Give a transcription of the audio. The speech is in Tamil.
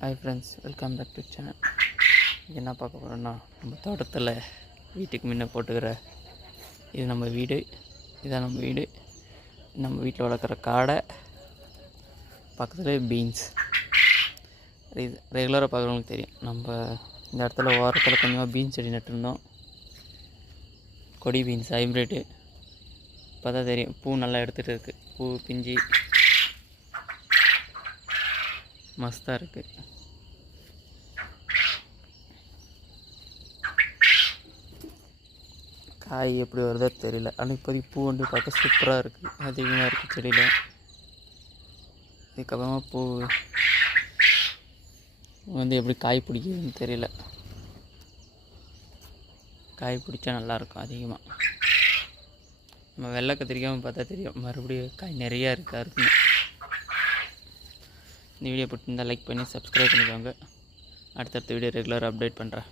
Hi friends, welcome back to channel. என்ன பார்க்க போகிறோன்னா, நம்ம தோட்டத்தில் வீட்டுக்கு முன்ன போட்டுக்கிற இது நம்ம வீடு. இதான் நம்ம வீடு. நம்ம வீட்டில் வளர்க்குற காடை, பக்கத்தில் பீன்ஸ். ரெகுலராக பார்க்குறவங்களுக்கு தெரியும், நம்ம இந்த இடத்துல ஓரத்தில் கொஞ்சமாக பீன்ஸ் செடி நட்டுருந்தோம். கொடி பீன்ஸ் ஹைப்ரிட்டு. பார்த்தா தெரியும், பூ நல்லா எடுத்துகிட்டு இருக்குது. பூ பிஞ்சு மஸ்தாக இருக்குது. காய் எப்படி வருதோ தெரியல, ஆனால் இப்போதைக்கு பூ வந்து பார்க்க சூப்பராக இருக்குது, அதிகமாக இருக்குது செடியில். இதுக்கப்புறமா பூ வந்து எப்படி காய் பிடிக்குதுன்னு தெரியல. காய் பிடிச்சா நல்லாயிருக்கும் அதிகமாக. நம்ம வெள்ளை கத்திரிக்காமல் பார்த்தா தெரியும், மறுபடியும் காய் நிறையா இருக்குன்னு. இந்த வீடியோ பிடிச்சிருந்தால் லைக் பண்ணி சப்ஸ்கிரைப் பண்ணிக்கோங்க. அடுத்தடுத்த வீடியோ ரெகுலராக அப்டேட் பண்ணுறேன்.